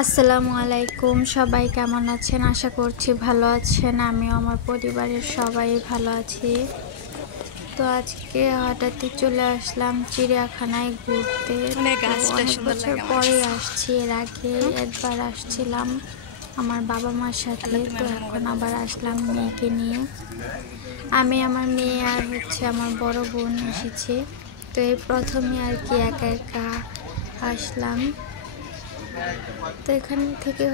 আসসালামু আলাইকুম, সবাই কেমন আছেন? আশা করছি ভালো আছেন। আমিও আমার পরিবারের সবাই ভালো আছি। তো আজকে হঠাৎই চলে আসলাম চিড়িয়াখানায় ঘুরতে। অনেক বছর পরে আসছি, এর আগে একবার আসছিলাম আমার বাবা মার সাথে। তো এখন আবার আসলাম মেয়েকে নিয়ে। আমি, আমার মেয়ে আর আমার বড় বোন এসেছি। তো এই প্রথমে আর কি একা একা আসলাম। তো এখান থেকে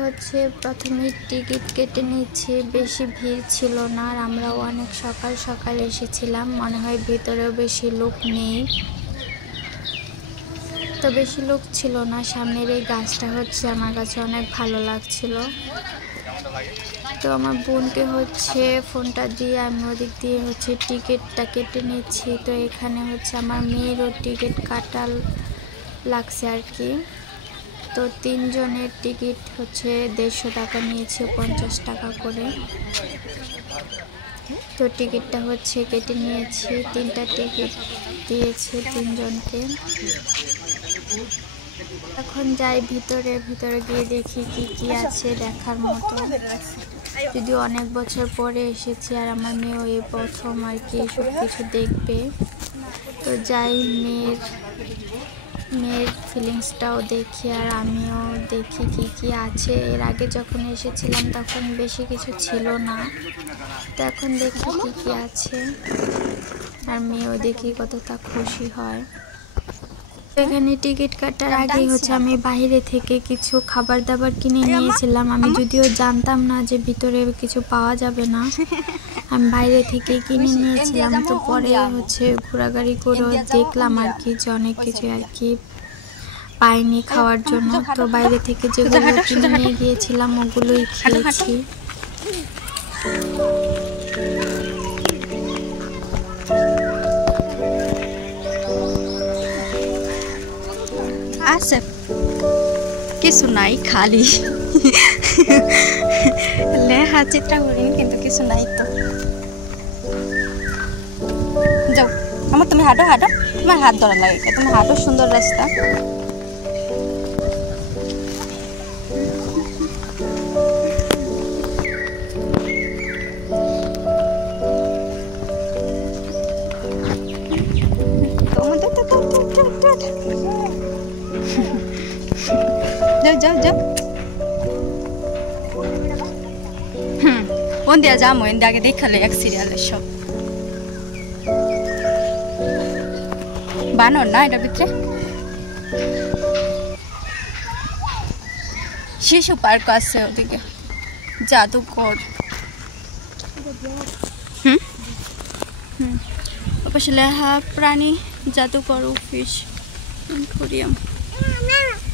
প্রথমে টিকিট কেটে নিচ্ছে। বেশি ভিড় ছিল না, আর আমরাও অনেক সকাল সকাল এসেছিলাম, মনে হয় ভিতরেও বেশি লোক নেই। তো বেশি লোক ছিল না। সামনের এই গাছটা আমার কাছে অনেক ভালো লাগছিল। তো আমার বোনকে ফোনটা দিয়ে আমি ওদিক দিয়ে টিকিটটা কেটে নিচ্ছি। তো এখানে আমার মেয়েরও টিকিট কাটা লাগছে আর কি। তো 3 জনের টিকিট 150 টাকা নিয়েছে, 50 টাকা করে। তো টিকিটটা কেটে নিয়েছি। 3টা টিকিট দিয়েছে 3 জনকে। এখন যাই ভিতরে গিয়ে দেখি কি আছে দেখার মতো। যদি অনেক বছর পরে এসেছি, আর আমার মেয়েও এই প্রথম আর কি সব কিছু দেখবে। তো যাই, মেয়ের ফিলিংসটাও দেখি, আর আমিও দেখি কি আছে। এর আগে যখন এসেছিলাম তখন বেশি কিছু ছিল না, তো এখন দেখি কি আছে। আর মেয়েও দেখি কতটা খুশি হয়। এখানে টিকিট কাটার আগে আমি বাইরে থেকে কিছু খাবার দাবার কিনে নিয়েছিলাম। আমি যদিও জানতাম না যে ভিতরে কিছু পাওয়া যাবে না, আমি বাইরে থেকে কিনে নিয়েছিলাম। তো পরে ঘোরাঘুরি করে দেখলাম আর কি যে অনেক কিছু আর কি পাইনি খাওয়ার জন্য। তো বাইরে থেকে যেগুলো কিনে নিয়ে গিয়েছিলাম ওগুলোই খেয়েছি। আছে কিছু নাই, খালি লেখা চিত্র করিনি, কিন্তু কিছু নাই। তো যাও আমার, তুমি হাঁটো তোমার হাত ধরা লাগে, তুমি হাঁটো, সুন্দর রাস্তা। যাও কোন দিয়া যাবো, এর আগে দেখালে এক সিরিয়ালের সব বানর না, এটার ভিতরে শিশু পার্ক আছে, ওদিকে জাদুঘর। ওপাশে লেখা প্রাণী জাদুঘর, অফিস, অ্যাকোয়ারিয়াম।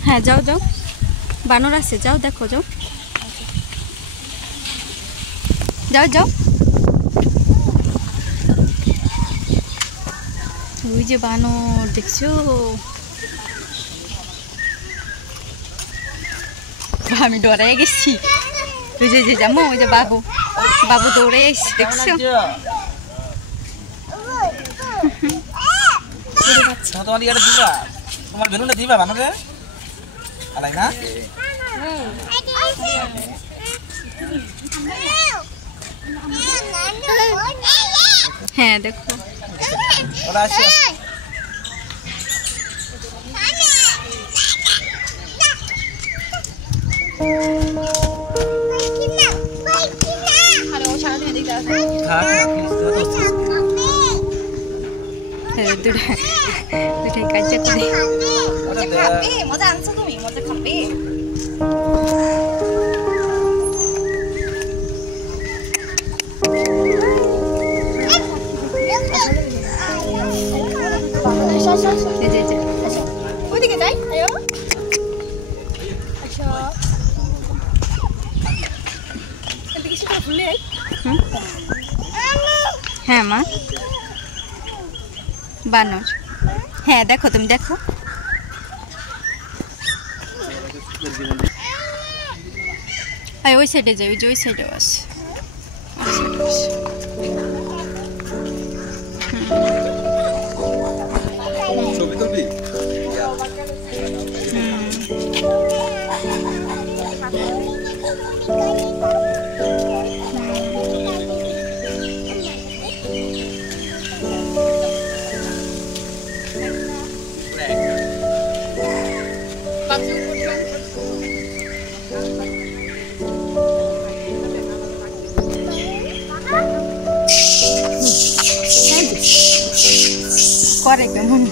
হ্যাঁ যাও বানর আছে, যাও দেখো, যাও ওই যে বানর দেখছো, আমি ডরে গেছি। ওই যে যাবো, ওই যে বাবু দৌড়ে এসছি, দেখছো? তোমার বেলুনটা দিবা আমাকে আলাই না? হ্যাঁ দেখো, ওরা আসে। দুটাই কাজ করে। মজা আনছো তুমি, মজা খাবে। ওইদিকে যাই, হ্যাঁ মা, বানর। হ্যাঁ দেখো, তুমি দেখো। ওই সাইডে যাই, ওই সাইডেও আছে। ছবি তুলবি? করে কেমন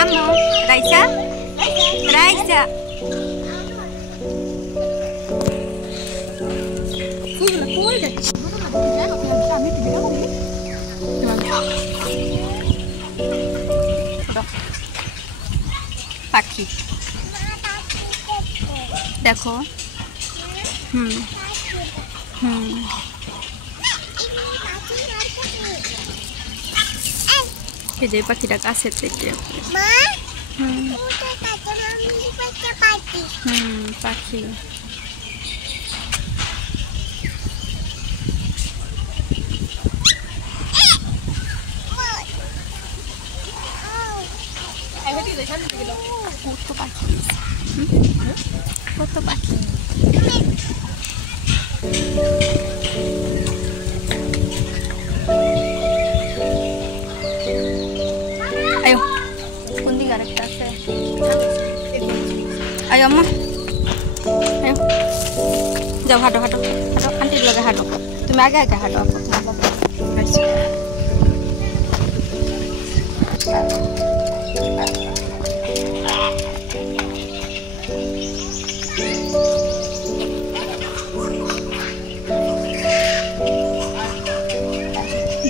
আমো রাইসা রাইসা পাখি দেখো এই যে পাখিটা কাছে থেকে পাখি কত পাখি ayo kunti gak ada kita ayo amma ayo jauh hado nanti dulu hado তুমি আগে আগে হাঁটো আপু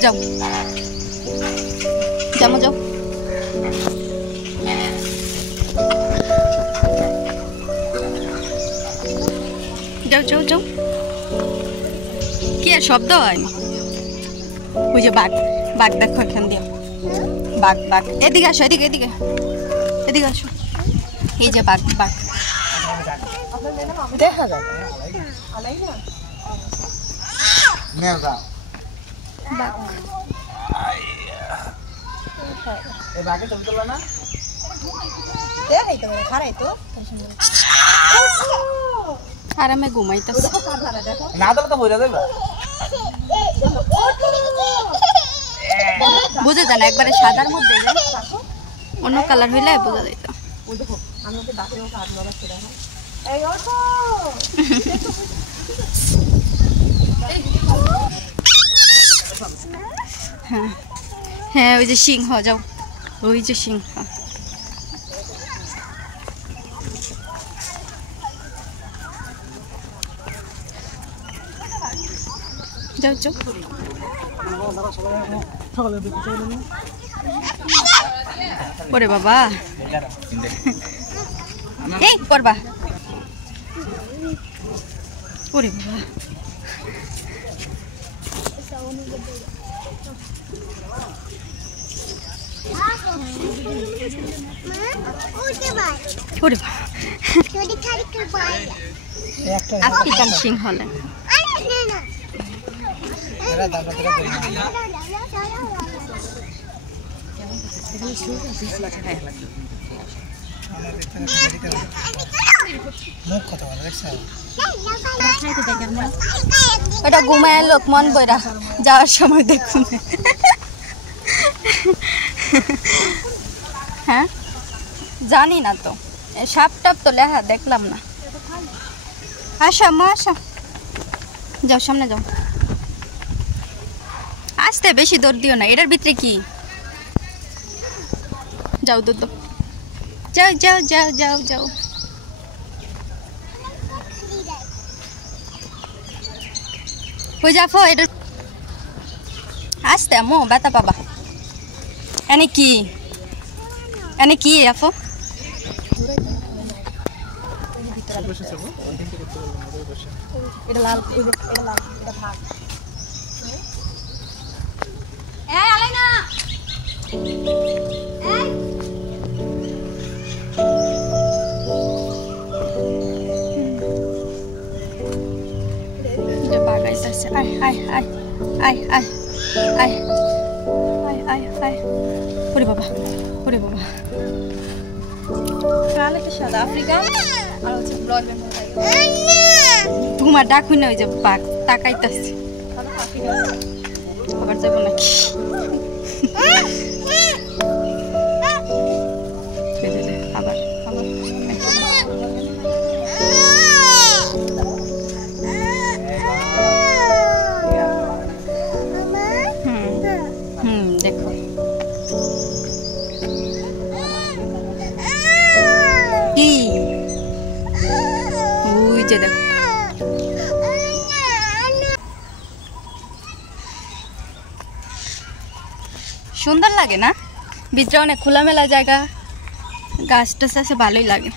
যাও যাও যাও যাও যাও যাও কি শব্দ হয় ওই যে বাঘ বাঘ দেখো এখান দিয়ে বাঘ বাঘ এদিকে আসো এদিকে এদিকে এদিকে আসো এই যে বাঘ বাঘ দেখা যায় বাঘ এই বাঘে ছবি তোলা না আরামে ঘুমাইতেছে না তোলা তো বোঝা যাবে বোঝা যায় না একবারে সাদার মধ্যে অন্য কালার হইলে বোঝা যাইত হ্যাঁ হ্যাঁ ওই যে সিংহ যাও ওই যে সিংহ যাও যাও ওরে বাবা এই করবা ওরে বাবা ওরে বাবা আফ্রিকান সিংহ হলে ওটা ঘুমায় লোক মন বইরা যাওয়ার সময় দেখুন হ্যাঁ জানি না তো সাপ টাপ তো লেখা দেখলাম না আসা মা আসা যাও সামনে যাও আসতে বেশি দৌড় দিও না এটার ভিতরে কি যাও দৌড় যাও যাও যাও যাও যাও হয়ে যাবো এটা আসতে মো ব্যথা পাবা এনে কি আপু এটা লাল এটা লাল এটা ভাগ এই আলাইনা এই এটা বাগাইতাছে আয় আয় আয় আয় আয় আয় আয় আয় আয় ওরে বাবা ওরে বাবা লাল একটা সাদা আফ্রিকান আর হচ্ছে ব্লড বেঙ্গল টাইগার। তোমার ডাকুই না ওই যে বাঘ তাকাইতাছে আবার যাবো নাকি? আবার দেখো কি ওই যে দেখো সুন্দর লাগে না? ভিতরে অনেক খোলামেলা জায়গা, গাছ টাছ আছে, ভালোই লাগে।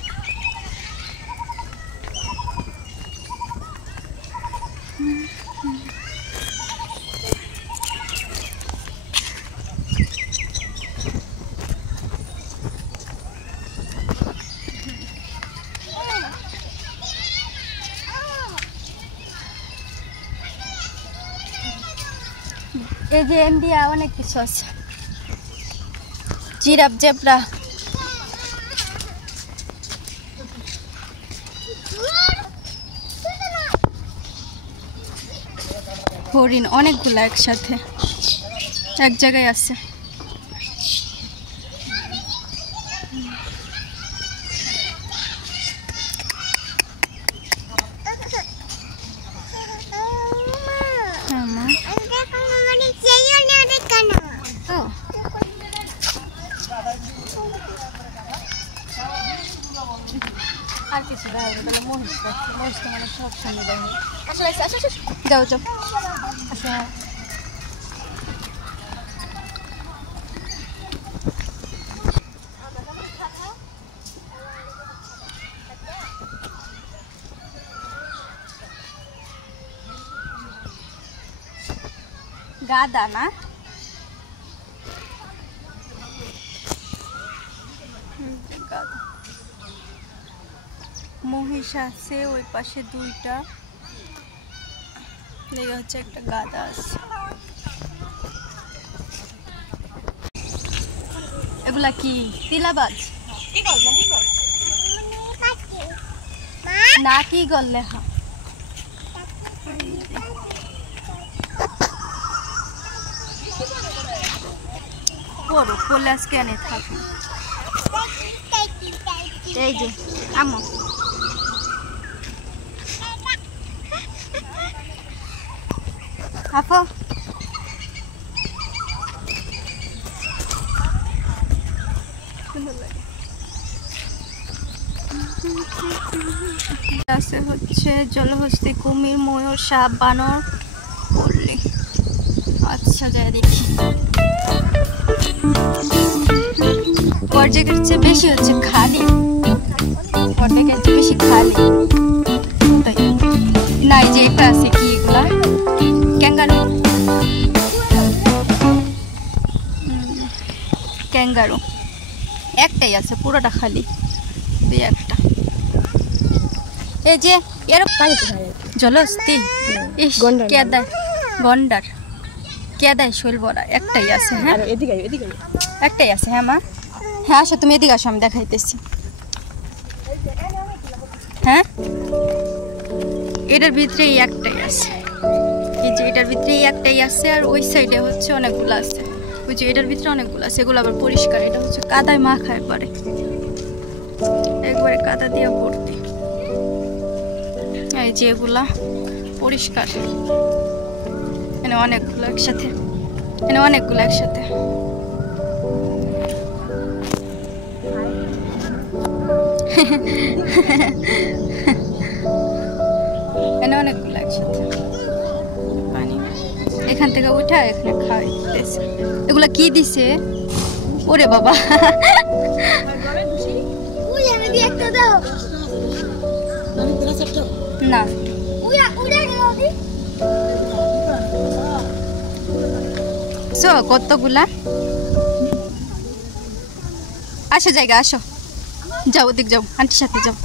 এই যে ইন্ডিয়া অনেক কিছু আছে, জিরাফ, জেব্রা, হরিণ, অনেকগুলো একসাথে এক জায়গায় আছে। আর কিছু তাহলে মহিষ তো মানে সব সামনে দেয়। যাও যাও আচ্ছা, গাদা না গাদা, মহিষ আছে ওই পাশে দুইটা, লেগে হচ্ছে একটা গাদা আছে। এগুলা কি তিলাবাজ না কি গল্লে? হ্যাঁ পড়ো, পড়লে আজকে এনে থাকো। এই যে আমো আপো আছে হচ্ছে জলহস্তি, কুমির, ময়ূর, সাপ, বানর, পল্লী। আচ্ছা যাই দেখি। অর্ধেকের চেয়ে বেশি হচ্ছে খালি, অর্ধেকের চেয়ে বেশি খালি। না এই যে একটা আছে কি এগুলা ক্যাঙ্গারু, ক্যাঙ্গারু একটাই আছে, পুরোটা খালি, দুই একটা। এই যে এর জলহস্তি কেদার গন্ডার কেদার শৈল বড়া একটাই আছে। হ্যাঁ একটাই আছে। হ্যাঁ মা, হ্যাঁ আসো তুমি এদিকে আসো, আমি দেখাইতেছি। হ্যাঁ এটার ভিতরে একটাই আছে, এই যে এটার ভিতরে একটাই আছে, আর ওই সাইডে হচ্ছে অনেকগুলো আছে। ওই যে এটার ভিতরে অনেকগুলো আছে, এগুলো আবার পরিষ্কার। এটা হচ্ছে কাদায় মাখায় পরে, একবারে কাদা দিয়ে ভর্তি। এই যে এগুলা পরিষ্কার, এনে অনেকগুলো একসাথে, এনে অনেকগুলো একসাথে। এনে অনেকগুলো একসাথে পানি এখান থেকে উঠা এখানে খাওয়াইতেছে। এগুলা কি দিছে? ওরে বাবা, না কতগুলা। আসো জায়গা, আসো যাও, ওদিক যাও, আন্টির সাথে যাও।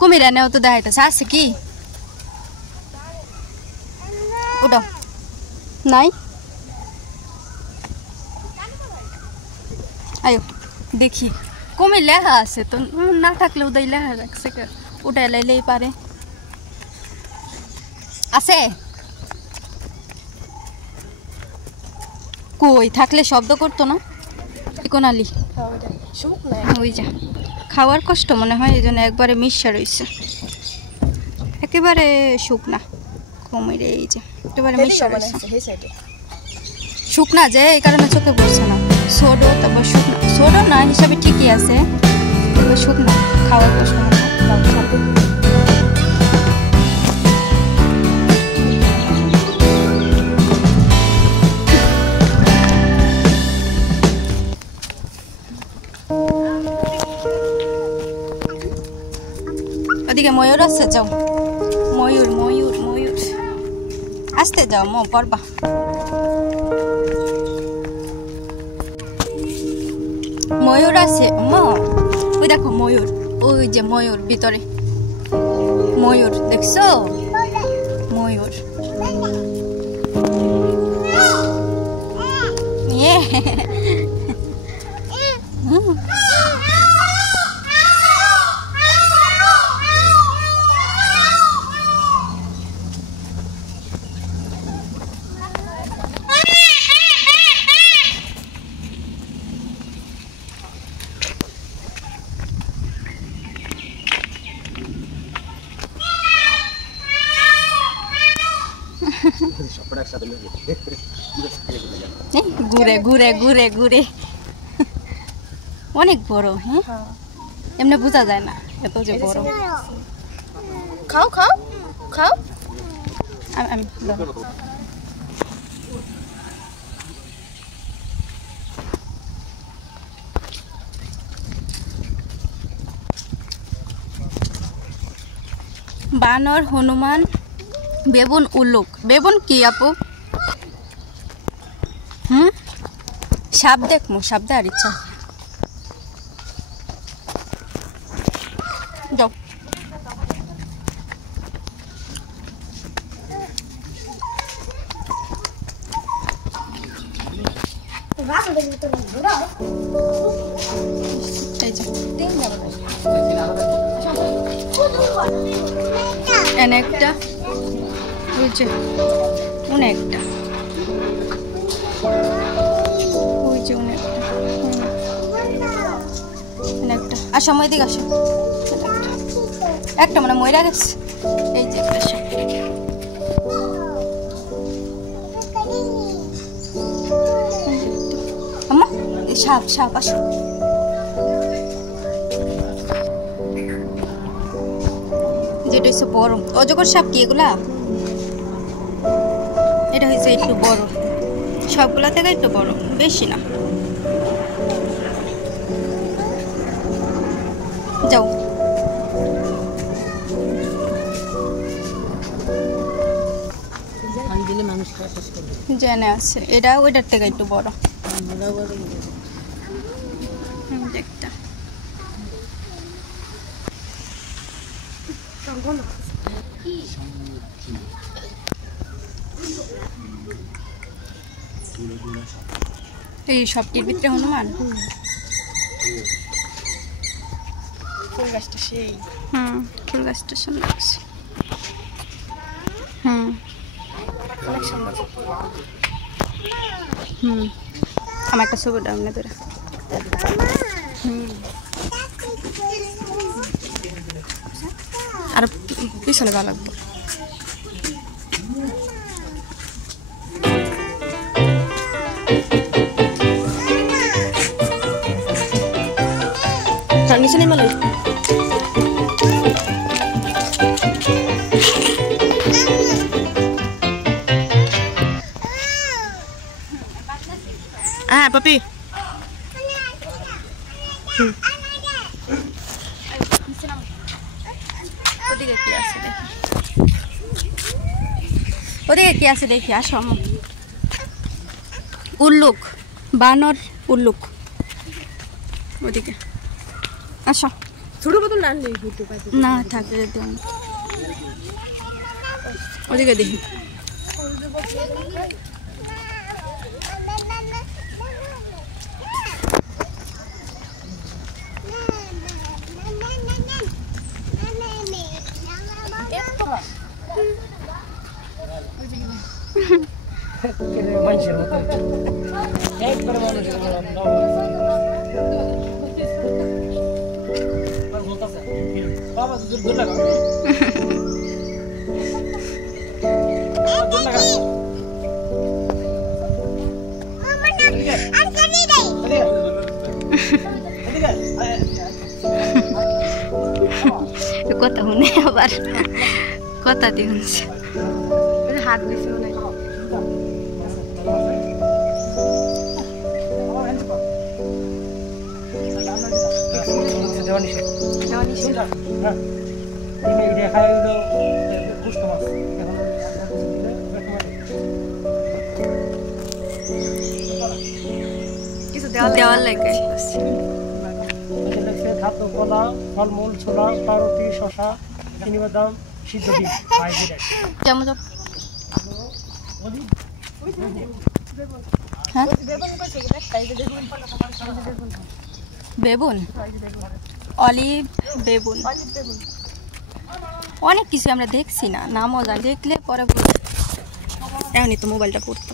কুমির এনেও তো দেখাইতেছে, আছে কি? ওটা নাই আয়ো দেখি কমে লেখা আছে তো না থাকলে ওদের লেখা রাখছে ওটা লাইলেই পারে আছে কই থাকলে শব্দ করতো না কোনালি ওই যা খাওয়ার কষ্ট মনে হয় এই জন্য একবারে মিশা রয়েছে একেবারে শুকনা কমিরে এই যে একেবারে মিশা রয়েছে শুকনা যে এই কারণে চোখে পড়ছে না সোডো তারপর শুকনা সোডো না হিসাবে ঠিকই আছে তারপর শুকনা খাওয়ার কষ্ট ওদিকে ময়ূর আছে যাও ময়ূর ময়ূর ময়ূর আসতে যাও মো পড়বা ময়ূর আছে মা ওই দেখো ময়ূর ওই যে ময়ূর ভিতরে ময়ূর দেখছো ময়ূর ঘুরে ঘুরে ঘুরে ঘুরে অনেক বড় হ্যাঁ এমনি বোঝা যায় না এত যে বড় খাও খাও খাও আমি বানর হনুমান বেবুন উল্লুক বেবুন কি আপু সাপ দেখমু সাপ দেওয়ার ইচ্ছা যাও একটা বুঝছে অনেকটা বুঝছে অনেকটা আর সময় দিকে আসো একটা মানে ময়রা গেছে এই যে একটা আম্মা এই সাপ সাপ আসো যেটা হচ্ছে বড় অজগর সাপ কি এগুলা এটা হচ্ছে একটু বড় সবগুলা থেকে একটু বড় বেশি না যাও জানে আছে এটা ওইটার থেকে একটু বড় একটা এই সবটির ভিতরে হনুমান ফুল গাছটা সেই ফুল গাছটা সুন্দর আছে অনেক সুন্দর আমার একটা ছবি দাও না তোরা আর পিছনে ভালো লাগবে নিচে নেই মানে হ্যাঁ পাপি ওদিকে কি আছে দেখি ওদিকে কি আছে দেখি আসো উল্লুক বানর উল্লুক ওদিকে আসো ছোট বোতল না আনলে না থাকে ওদিকে দেখি বাবা জোর লাগা জোর লাগা কথা শুনে আবার কথা দিচ্ছে হাত দিছে মনে হয় কিছু দেওয়ার লাগে খাদ্য কলা ফলমূল ছোলা পাউরুটি শশা চিনি বাদাম সিদ্ধ ডিম চামচ হ্যাঁ বেগুন অলিভ বেগুন অনেক কিছু আমরা দেখছি না নামও জানি দেখলে পরে এমনি তো মোবাইলটা পড়তো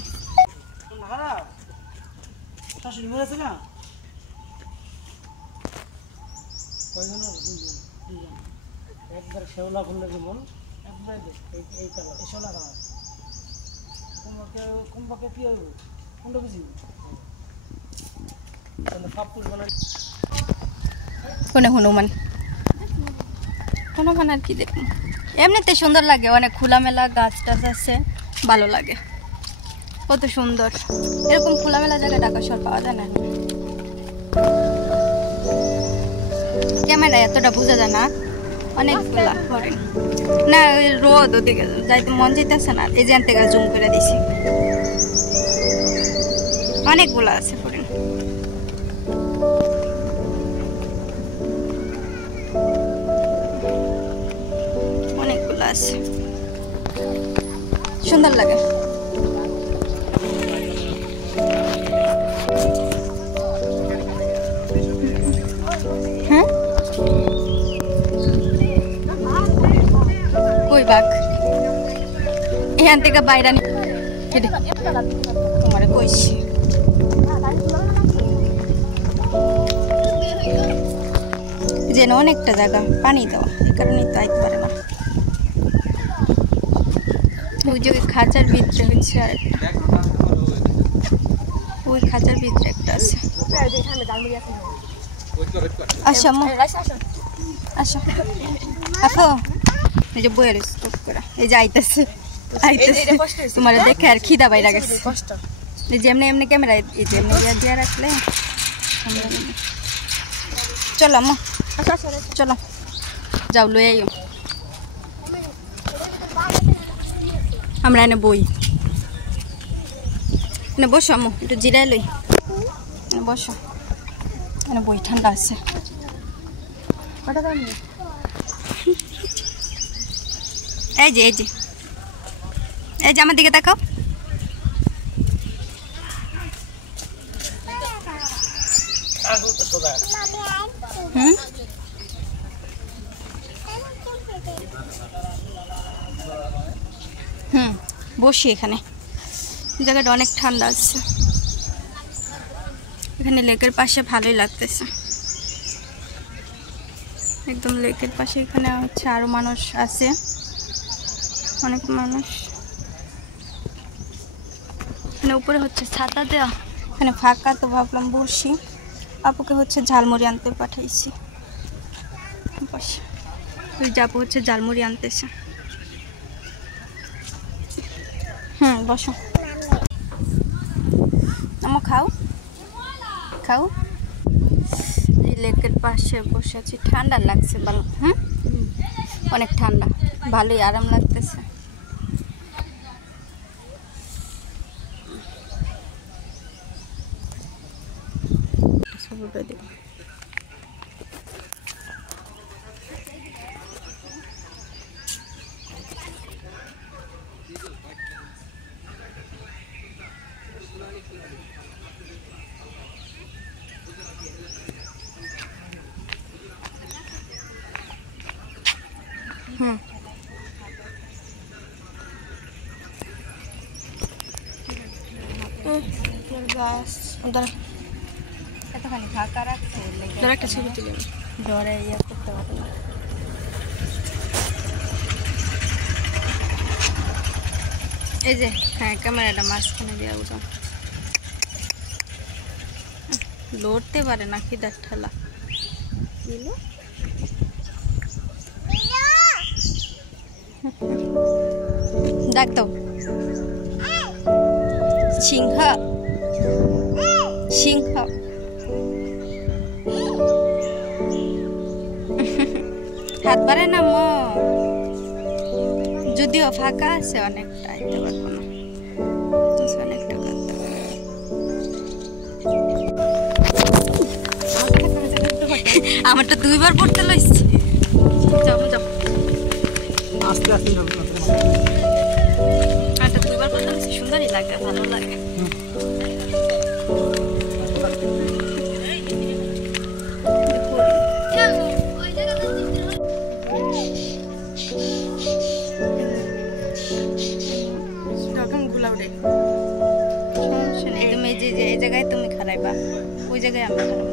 একবার শেওলা ফুল যেমন একবার এই কালার এই শেওলা কালার কুমবাকে কি হইব কোনটা বুঝি সব ফুল বানাই কোনে হনুমান হনুমান আর কি দেখুন এমনিতে সুন্দর লাগে অনেক খোলামেলা গাছ টাছ আছে ভালো লাগে কত সুন্দর এরকম খোলামেলা জায়গায় ঢাকা শহর পাওয়া যায় না ক্যামেরা এতটা বোঝা যায় না অনেকগুলা হরিণ না রোদ ওদিকে যাইতে মন যাইতেছে না এই জান থেকে জুম করে দিছি অনেকগুলা আছে হরিণ অনেকগুলা আছে সুন্দর লাগে হ্যাঁ কই বাঘ এখান থেকে বাইরে তোমার কইছি যেন অনেকটা জায়গা পানি দেওয়া এই কারণে তো আইতে পারে না ওই যে খাঁচার ভিতরে হচ্ছে আর ওই খাঁচার ভিতরে একটা আছে আচ্ছা আচ্ছা আচ্ছা এই যে বইয়ের স্টক করা এই যে আইতেছে তোমার দেখে আর খিদা বাইরা গেছে এই যে এমনি এমনি ক্যামেরা এই যে এমনি দিয়ে রাখলে চলো আম্মা চলো যাও লই আইও আমরা এনে বই এনে বসো আম্মু একটু জিরাই লই এনে বসো এনে বই ঠান্ডা আছে এই যে এই যে এই যে আমার দিকে তাকাও হুম হুম বসি এখানে জায়গাটা অনেক ঠান্ডা আছে এখানে লেকের পাশে ভালোই লাগতেছে একদম লেকের পাশে এখানে হচ্ছে আরো মানুষ আছে অনেক মানুষ এখানে উপরে হচ্ছে ছাতা দেওয়া এখানে ফাঁকা তো ভাবলাম বসি আপুকে হচ্ছে ঝালমুড়ি আনতে পাঠাইছি ওই যে আপু হচ্ছে ঝালমুড়ি আনতেছে বসো আমা খাও খাও এই লেকের পাশে বসে আছি ঠান্ডা লাগছে ভালো অনেক ঠান্ডা ভালোই আরাম লাগতেছে गाइस उधर এতখানি ফাঁকা রাখছে ধর একটা ছবি তুলে ডরে ইয়ে করতে পারবো না। এই যে হ্যাঁ ক্যামেরাটা মাঝখানে দিয়ে উঠাও, লড়তে পারে না খিদার ঠেলা। দেখ তো সিংহ সিংহ হাত বাড়ে না মো, যদিও ফাঁকা আছে অনেকটা আইতে পারবো না, অনেকটা করতে আমারটা 2 বার পড়তে লইছি। যাও যাও আস্তে আস্তে যাবো আমারটা 2 বার পড়তে লইছি, সুন্দরই লাগে, ভালো লাগে। তুমি যে এই জায়গায় তুমি খারাইবা, ওই জায়গায় আমি খারাইব।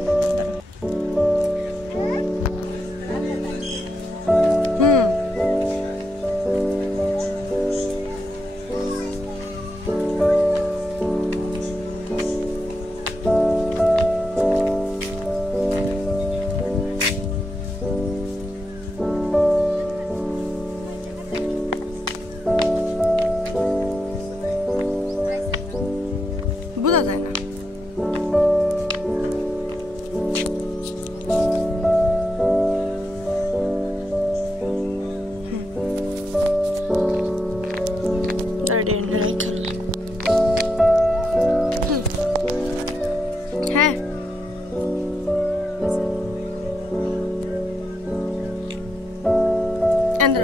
বোঝা যায় না। হ্যাঁ এন্দ্র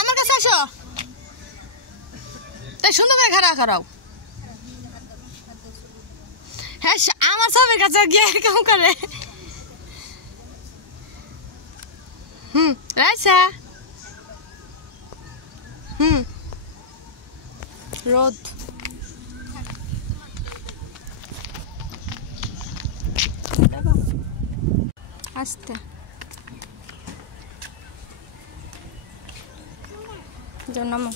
আমার কাছে আসো, তাই সুন্দর করে খাড়া করাও। হ্যাঁ আমার সবের কাছে গিয়ে কেমন করে। রাইসা রোদ আস্তে যাও নামো।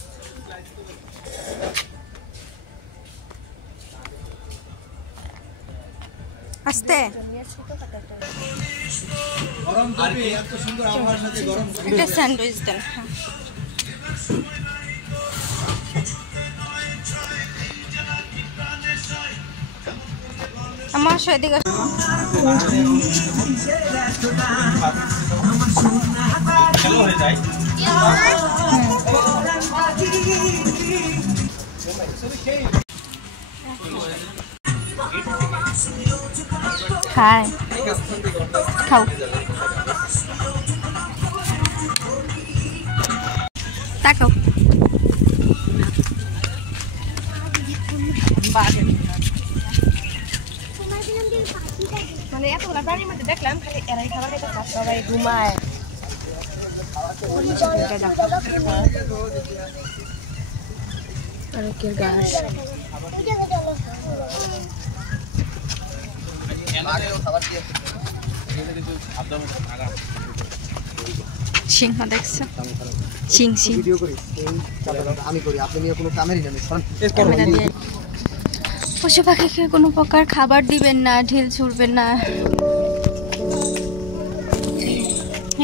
আস্তে একটা স্যান্ডউইচ দেন। আমার এদিকে হাই খাও তাকাও। মানে এতগুলা প্রাণীর মধ্যে দেখলাম খালি এরাই খাবার খেতে সবাই ঘুমায়। আরেকের গাছ সিংহ দেখছো, সিং সিং আমি করি, আপনি নিয়ে কোনো কামেরই না। ক্যামেরা দিয়ে পশু পাখিকে কোনো প্রকার খাবার দিবেন না, ঢিল ছুড়বেন না।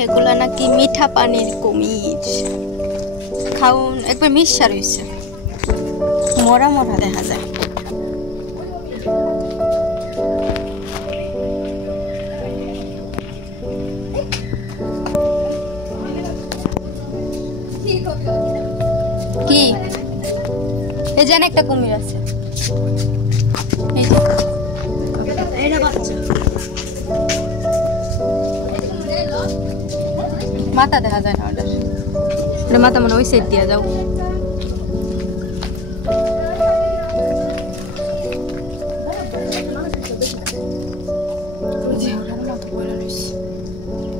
এগুলা নাকি মিঠা পানির কুমির, খাউন একবার মিশা রয়েছে, মরা মরা দেখা যায়। কি এই জানে একটা কুমির আছে, এই যে এটা বাচ্চা মাথা দেখা যায় না ওটার, ওটা মাথা মনে ওই সাইড দিয়ে যাও।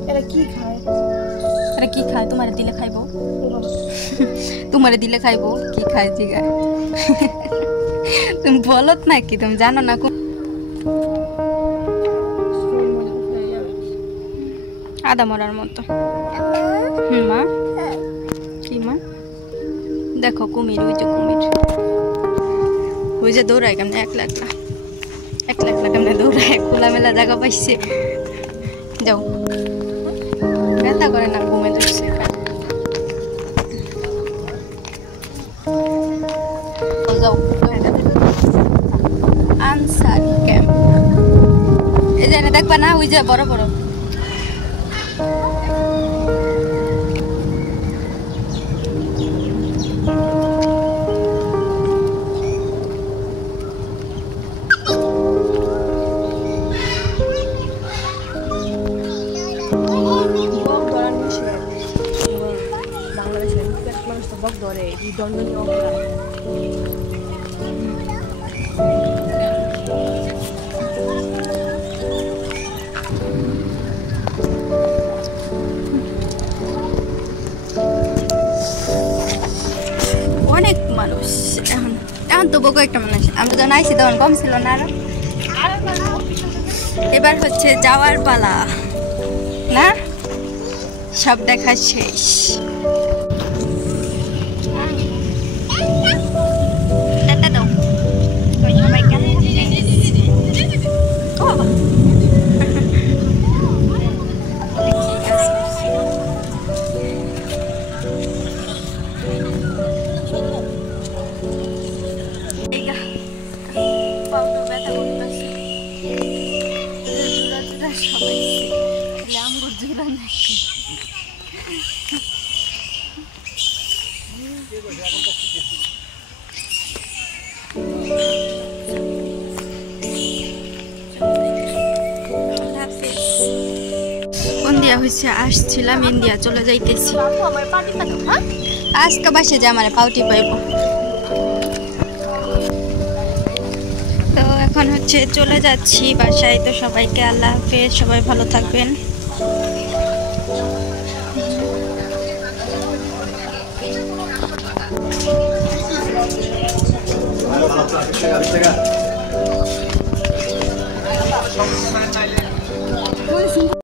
এরা কি খায়? আরে কি খায়, তোমার দিলে খাইবো। তোমারে দিলে খাইবো কি খাই জিগা তুমি বলত নাকি তুমি জানো না আদা মরার মতো মা কি মা দেখো কুমির ওই যে দৌড়ায় কেমন একলা কেমন দৌড়ায় খোলামেলা জায়গা পাইছে যাও ব্যথা করে না ঘুমে ধরছে যাও আনসার ক্যাম্প এই যে দেখবা না ওই যে বড় বড় বক ধরে এই দণ্ডনীয় অপরাধ অনেক মানুষ এখন তো বকো একটা মানুষ আমরা যখন আইসি তখন কম ছিল না আরো এবার হচ্ছে যাওয়ার পালা না সব দেখা শেষ ইন্ডিয়া হয়েছে আসছিলাম ইন্ডিয়া চলে যাইতেছি আজকে বাসে যে আমার পাউটি পাইব তো এখন হচ্ছে চলে যাচ্ছি বাসায় তো সবাইকে আল্লাহ হাফেজ সবাই ভালো থাকবেন